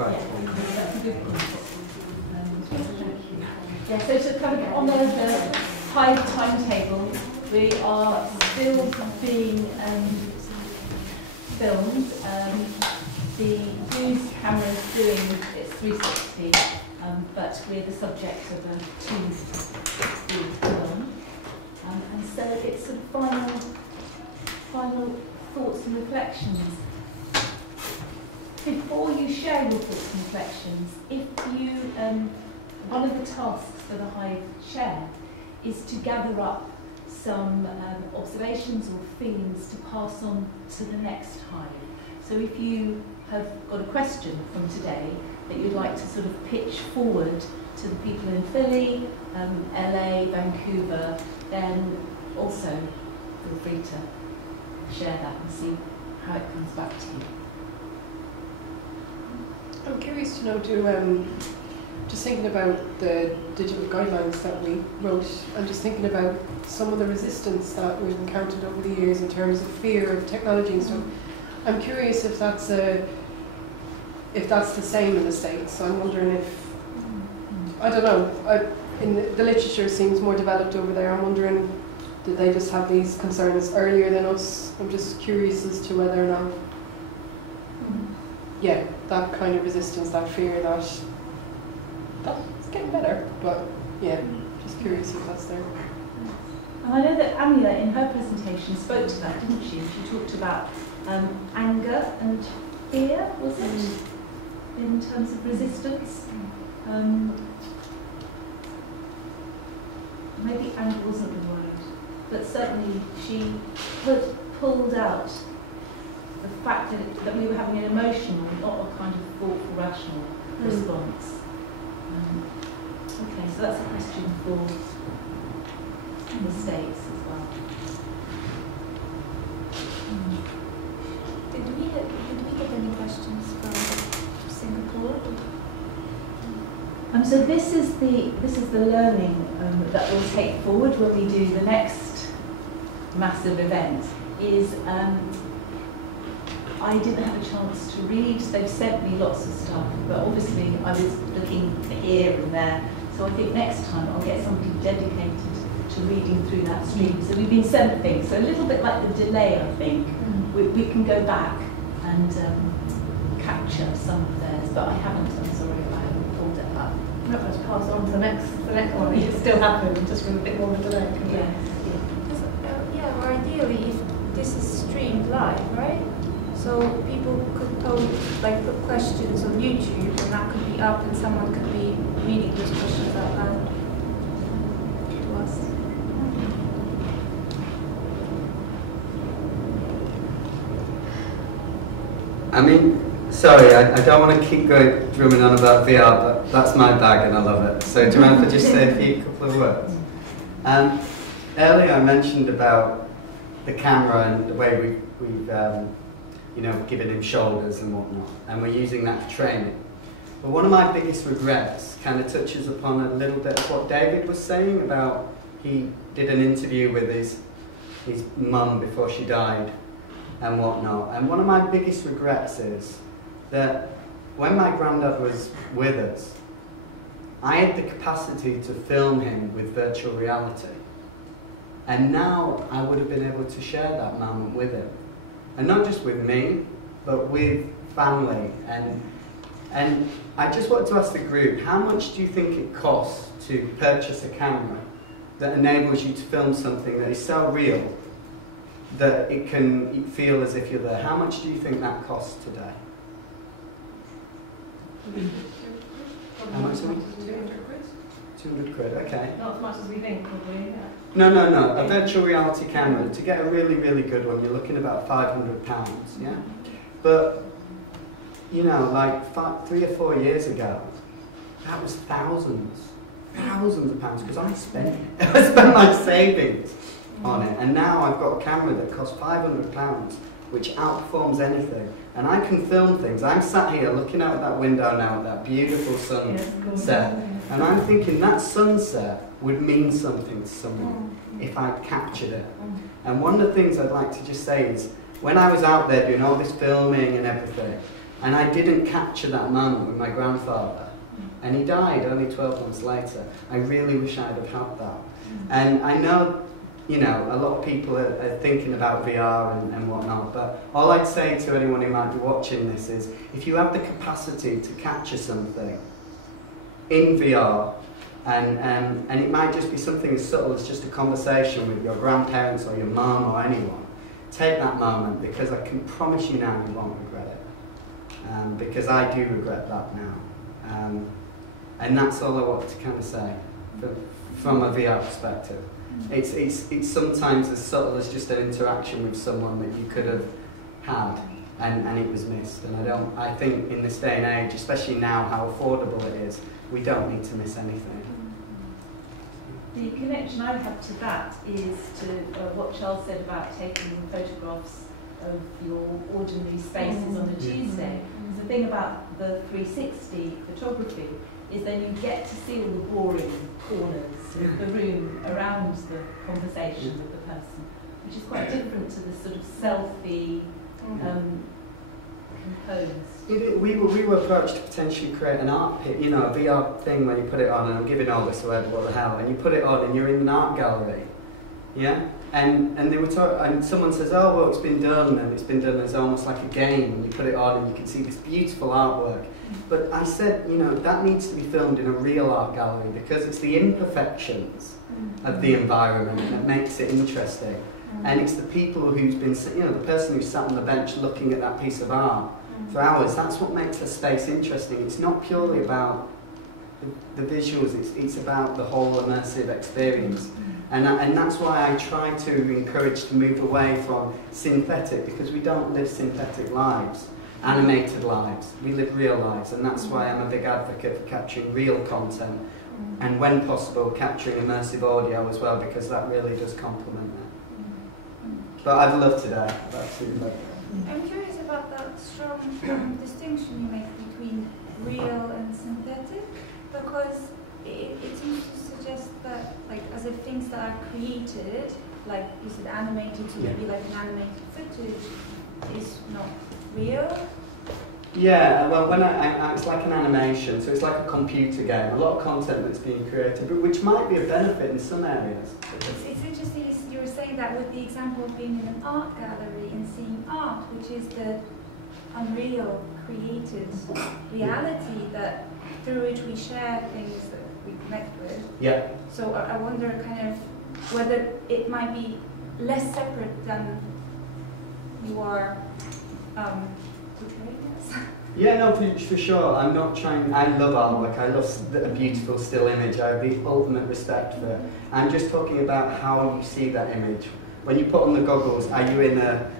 quite. Yeah, that's a good point. Yeah, so to kind of honour the Hive timetable, we are still being filmed. The news camera is doing its 360, but we're the subject of a 260 film. And so it's sort of final thoughts and reflections. Before you share your thoughts and reflections, if you, one of the tasks for the Hive Share is to gather up some observations or feelings to pass on to the next Hive. So if you have got a question from today that you'd like to sort of pitch forward to the people in Philly, LA, Vancouver, then also feel free to share that and see how it comes back to you. I'm curious to know, just thinking about the digital guidelines that we wrote, and just thinking about some of the resistance that we've encountered over the years in terms of fear of technology and stuff. I'm curious if that's the same in the States. So I'm wondering if, I don't know, in the literature seems more developed over there. I'm wondering, did they just have these concerns earlier than us? I'm just curious as to whether or not, yeah, that kind of resistance, that fear, that's getting better. But yeah, just curious if that's there. And I know that Amila in her presentation spoke to that, didn't she? She talked about anger and fear, was it? In terms of resistance. Maybe anger wasn't the word, but certainly she pulled out the fact that we were having an emotional, not a kind of thoughtful, rational response. Okay, so that's a question for the States as well. Did we get any questions from Singapore? So this is the learning that we'll take forward when we do the next massive event. Is I didn't have a chance to read. They've sent me lots of stuff, but obviously I was looking here and there. So I think next time I'll get somebody dedicated to reading through that stream. So we've been sent things. So a little bit like the delay, I think. We can go back and capture some of theirs, but I haven't. I'm sorry, I haven't pulled it up. Not much pass on to the next one. It still happened, just with a bit more of a delay. Yeah, or ideally, if this is streamed live, right? So people could put questions on YouTube, and that could be up, and someone could be reading those questions out loud to us. I mean, sorry, I don't want to keep drumming on about VR, but that's my bag and I love it. So do you mind if I just say a couple of words? Earlier I mentioned about the camera and the way we've given him shoulders and whatnot, and we're using that for training. But one of my biggest regrets kind of touches upon a little bit of what David was saying about, he did an interview with his mum before she died and whatnot. And one of my biggest regrets is that when my granddad was with us, I had the capacity to film him with virtual reality. And now I would have been able to share that moment with him. And not just with me, but with family. And I just wanted to ask the group, how much do you think it costs to purchase a camera that enables you to film something that is so real that it can feel as if you're there? How much do you think that costs today? How much? 200 quid? 200 quid, okay. Not as much as we think, probably. Yeah. No. A virtual reality camera, to get a really, really good one, you're looking about £500, yeah? But, like 3 or 4 years ago, that was thousands of pounds, because I spent my savings on it. And now I've got a camera that costs £500, which outperforms anything. And I can film things. I'm sat here looking out that window now at that beautiful sunset. And I'm thinking that sunset would mean something to someone if I'd captured it. And one of the things I'd like to just say is, when I was out there doing all this filming and everything, And I didn't capture that moment with my grandfather. And he died only 12 months later. I really wish I'd have had that. And I know, you know, a lot of people are thinking about VR and whatnot, but all I'd say to anyone who might be watching this is, if you have the capacity to capture something in VR, and it might just be something as subtle as just a conversation with your grandparents or your mum or anyone, take that moment, because I can promise you now you won't regret it. Because I do regret that now. And that's all I want to kind of say from a VR perspective. It's sometimes as subtle as just an interaction with someone that you could have had and it was missed. And I think in this day and age, especially now how affordable it is, we don't need to miss anything. The connection I have to that is to what Charles said about taking photographs of your ordinary spaces on a Tuesday. The thing about the 360 photography is then you get to see all the boring corners of the room around the conversation with the person, which is quite different to the sort of selfie composed. We were approached to potentially create an art pit, you know, a VR thing where you put it on, and I'm giving all this away, what the hell, and you put it on and you're in an art gallery, yeah? And they were and someone says, oh, well, it's been done, and it's been done as almost like a game, and you put it on and you can see this beautiful artwork. But I said, you know, that needs to be filmed in a real art gallery, because it's the imperfections of the environment that makes it interesting. And it's the people who's been, you know, the person who sat on the bench looking at that piece of art for hours, that's what makes the space interesting. It's not purely about the visuals, it's about the whole immersive experience. And that's why I try to encourage to move away from synthetic, because we don't live synthetic lives, animated lives. We live real lives, and that's why I'm a big advocate for capturing real content, and when possible, capturing immersive audio as well, because that really does complement that. But I've loved today. I've absolutely loved it. I'm curious about that strong distinction you make between real and synthetic, because it seems to suggest that, like, as if things that are created, like you said, animated, so maybe like an animated footage, is not real. Yeah, well, when it's like an animation, so it's like a computer game. A lot of content that's being created, but which might be a benefit in some areas. It's interesting you were saying that with the example of being in an art gallery and seeing art, which is the unreal, created reality that through which we share things that we connect with. Yeah. So I wonder kind of whether it might be less separate than you are portraying us. Yeah, no, for sure. I'm not trying. I love artwork. I love a beautiful still image. I have the ultimate respect for it. I'm just talking about how you see that image. When you put on the goggles, are you in a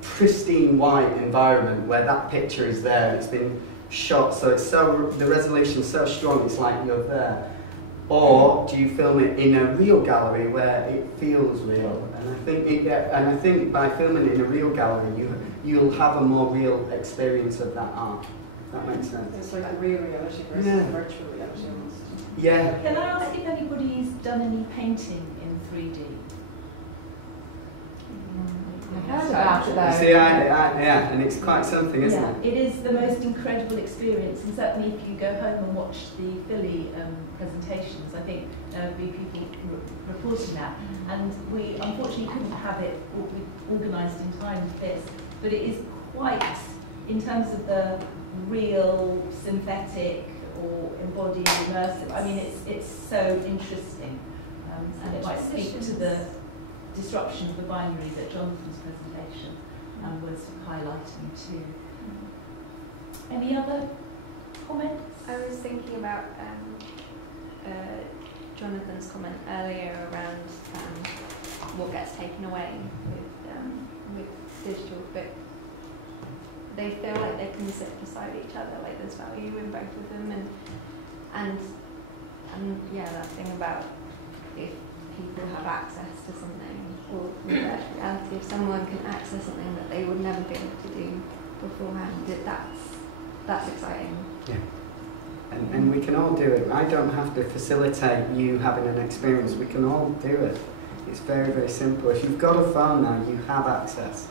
pristine white environment where that picture is there? It's been shot, so it's the resolution's so strong. It's like you're there. Or do you film it in a real gallery where it feels real? And I think by filming it in a real gallery, you'll have a more real experience of that art. If that makes sense. It's like a real reality versus virtual reality almost. Yeah. Can I ask if anybody's done any painting in 3D? I heard about it though. You see, yeah, and it's quite something, isn't it? It is the most incredible experience, and certainly if you go home and watch the Philly presentations, I think there'll be people reporting that. And we unfortunately couldn't have it organised in time for this, but it is quite, in terms of the real, synthetic or embodied, immersive, I mean it's so interesting, and it might speak to the disruption of the binary that Jonathan's presentation was highlighting too. Any other comments? I was thinking about Jonathan's comment earlier around what gets taken away with digital, but they feel like they can sit beside each other, like there's value in both of them, and yeah, that thing about if people have access to something, or with virtual reality, if someone can access something that they would never be able to do beforehand, that's exciting. Yeah. And we can all do it. I don't have to facilitate you having an experience. We can all do it. It's very, very simple. If you've got a phone now, you have access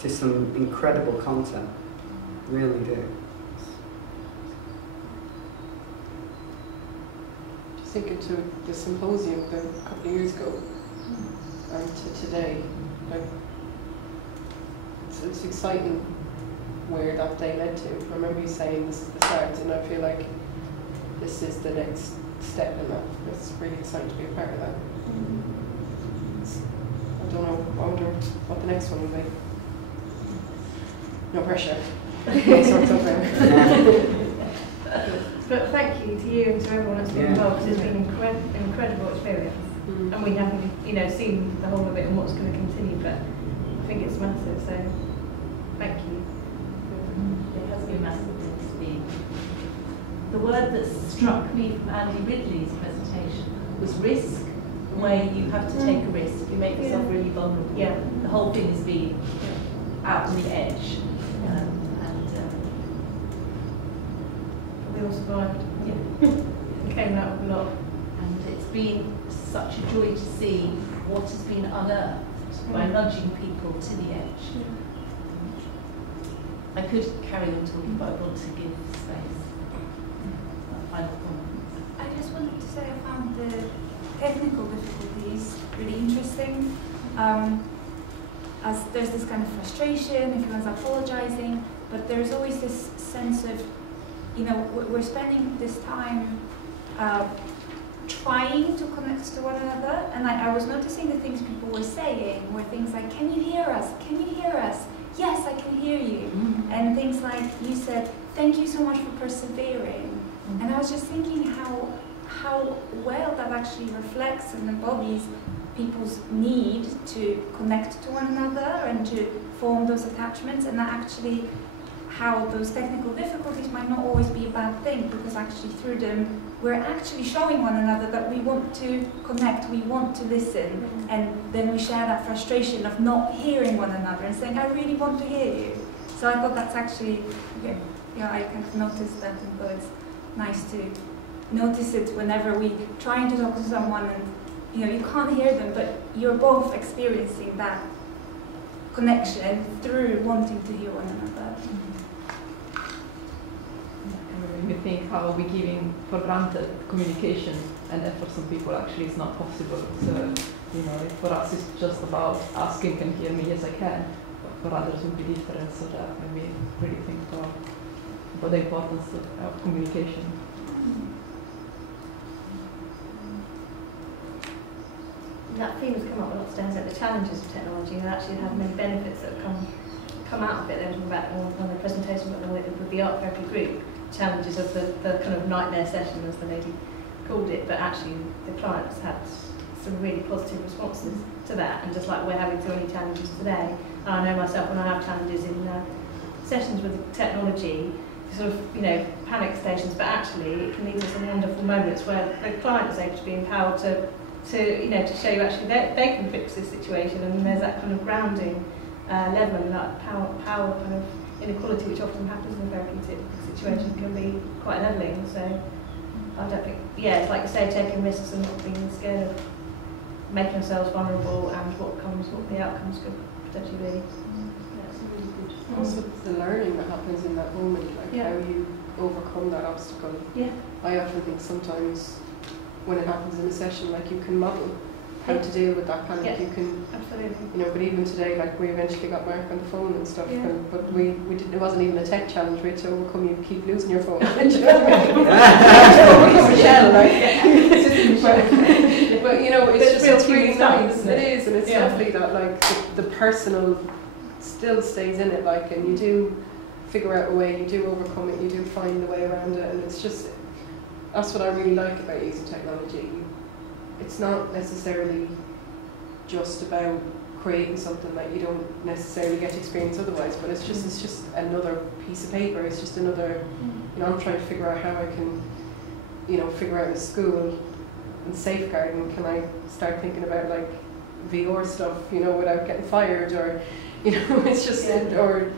to some incredible content. Really do. Just thinking to the symposium a couple of years ago and to today, like it's exciting where that day led to. I remember you saying this is the start, and I feel like this is the next step in that. It's really exciting to be a part of that. I don't know, I wonder what the next one will be. No pressure. Sort of But thank you to you and to everyone that's been involved, because it's been an incredible experience. And we haven't, seen the whole of it and what's going to continue, but I think it's massive, so thank you. It has been massive. The word that struck me from Andy Ridley's presentation was risk, where you have to take a risk. You make yourself really vulnerable. Yeah. The whole thing is being out on the edge. We all survived. Yeah. We came out with a lot. And it's been such a joy to see what has been unearthed by nudging people to the edge. I could carry on talking, but I want to give space. Final comments. I just wanted to say I found the technical difficulties really interesting. As there's this kind of frustration, everyone's apologizing, but there's always this sense of, we're spending this time trying to connect to one another, and I was noticing the things people were saying were things like, can you hear us? Can you hear us? Yes, I can hear you. And things like, you said, thank you so much for persevering. And I was just thinking how well that actually reflects and embodies people's need to connect to one another and to form those attachments, and that actually how those technical difficulties might not always be a bad thing, because actually through them we're actually showing one another that we want to connect, we want to listen, and then we share that frustration of not hearing one another and saying, I really want to hear you. So I thought that's actually, I kind of noticed that and thought it's nice to notice it whenever we trying to talk to someone and you can't hear them, but you're both experiencing that connection through wanting to hear one another. We think how we giving for granted communication, and that for some people actually is not possible. So, for us it's just about asking, can you hear me? Yes, I can. But for others it will be different. So that maybe really think about the importance of communication. That theme has come up a lot today, the challenges of technology, and actually have many benefits that come out of it. They were talking about on the presentation with the art therapy group, challenges of the kind of nightmare session, as the lady called it, but actually the clients had some really positive responses to that, and just like we're having so many challenges today. And I know myself when I have challenges in sessions with technology, sort of, panic stations, but actually it can lead to some wonderful moments where the client is able to be empowered to show you actually they can fix this situation, and there's that kind of grounding level, and that power kind of inequality which often happens in a therapeutic situation can be quite levelling. So I don't think, it's like you say, taking risks and not being scared of making ourselves vulnerable, and what the outcomes could potentially be. That's really good. Also the learning that happens in that moment, like how you overcome that obstacle. Yeah. I often think sometimes when it happens in a session, like you can model how to deal with that panic. Yeah. You can, Absolutely. but even today, like we eventually got Mark on the phone and stuff, but we didn't, it wasn't even a tech challenge. We had to overcome you keep losing your phone. Overcome Michelle, like. But it's really nice. It is, and it's lovely that like the personal still stays in it, like, and you do figure out a way, you do overcome it, you do find the way around it, and it's just, that's what I really like about using technology. It's not necessarily just about creating something that you don't necessarily get to experience otherwise, but it's just another piece of paper. It's just another, I'm trying to figure out how I can, figure out a school and safeguarding. Can I start thinking about like VR stuff, without getting fired, or, it's just, or,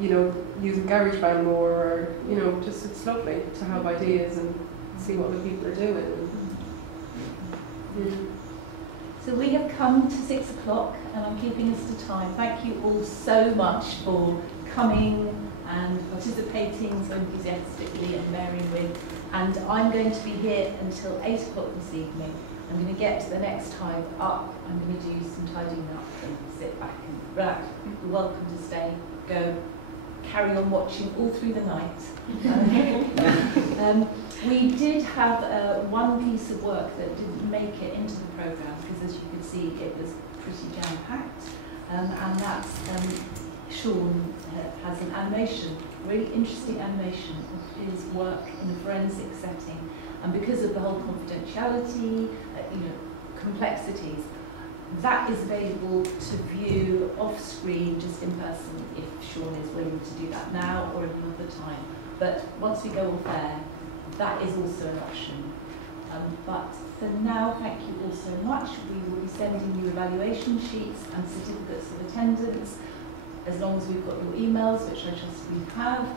using GarageBand more, or, just it's lovely to have ideas and see what other people are doing. So we have come to 6 o'clock, and I'm keeping us to time. Thank you all so much for coming and participating so enthusiastically and bearing with. And I'm going to be here until 8 o'clock this evening. I'm going to get to the next hive up. I'm going to do some tidying up and sit back and relax. You're welcome to stay, go, carry on watching all through the night. We did have one piece of work that didn't make it into the programme because, as you could see, it was pretty jam-packed. And that's Sean has an animation, really interesting animation of his work in a forensic setting. And because of the whole confidentiality, complexities, that is available to view off screen, just in person, if Sean is willing to do that now or another time. But once we go off air, that is also an option. But for now, thank you all so much. We will be sending you evaluation sheets and certificates of attendance, as long as we've got your emails, which I trust we have.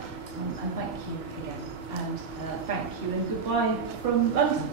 And thank you again. And thank you and goodbye from London.